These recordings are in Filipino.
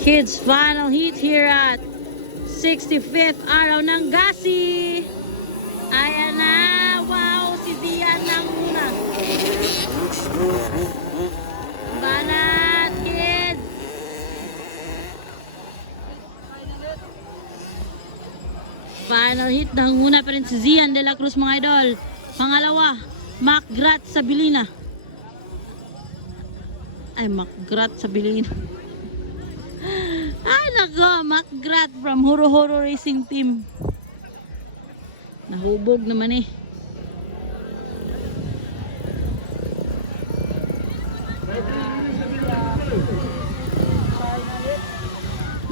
Kids final heat here at 65th araw ng Gasi. Ayan na. Wow, si Zian lang muna. Banat, kids. Final hit. Nanguna pa rin si Zian de la Cruz, mga idol. Pangalawa, Macgrat Sabilina. Ay, Macgrat Sabilina. Ay, nako, Macgrat from Huro Huro Racing Team. Nahubog naman eh.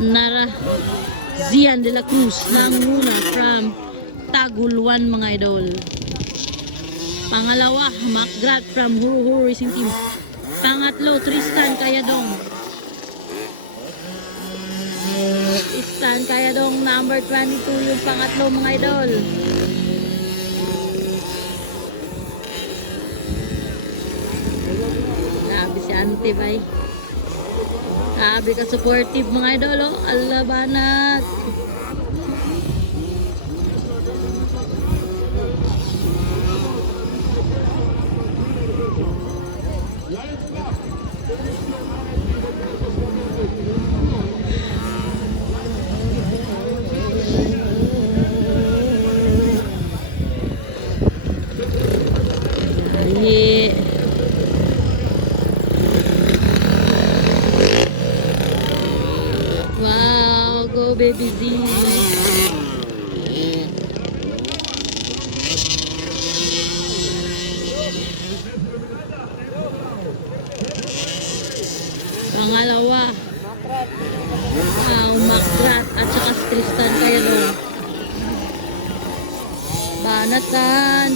Nara Zian de la Cruz nanguna from Taguluan, mga idol. Pangalawa, Macgrat from Huro Huro Racing Team. Pangatlo, Tristan Kayadong. Tristan Kayadong, number 22 yung pangatlo, mga idol. Grabe si Ante, bay. Grabe ka supportive, mga idol, oh. Allah, banat. Ay. Wow, go baby Z. Pangalawa, Macgrat at saka si Tristan Kayadong. Banatan.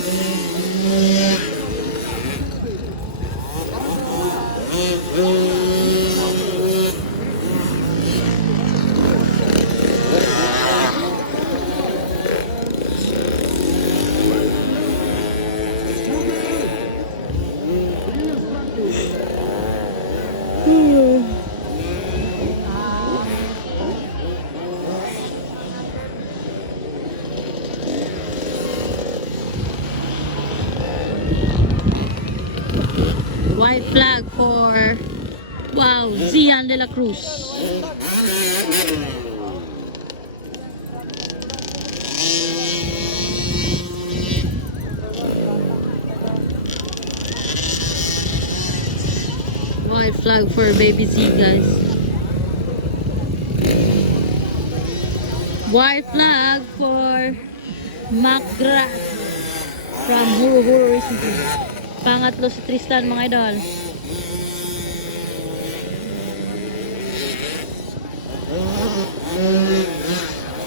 White flag for, wow, Zian de la Cruz. White flag for baby Z, guys. White flag for Macgrat from Huro Huro Racing Team. Pangatlo si Tristan, mga idol.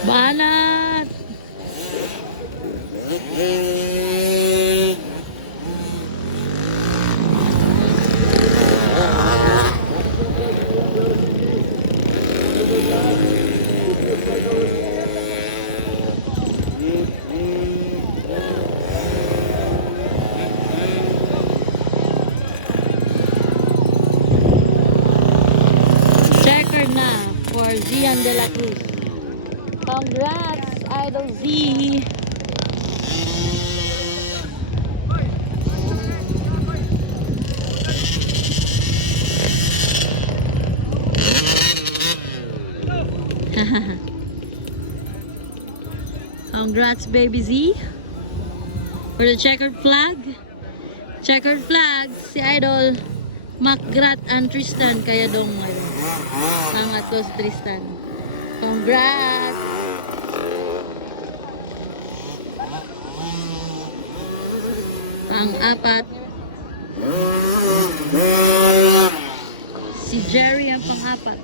Banat. For Zian de la Cruz. Congrats, Idol Z. Congrats, baby Z. For the checkered flag. Checkered flag, si Idol Macgrat and Tristan Kayadong. Pangatlo si Tristan. Congrats! Pang-apat, si Jerry ang pang-apat.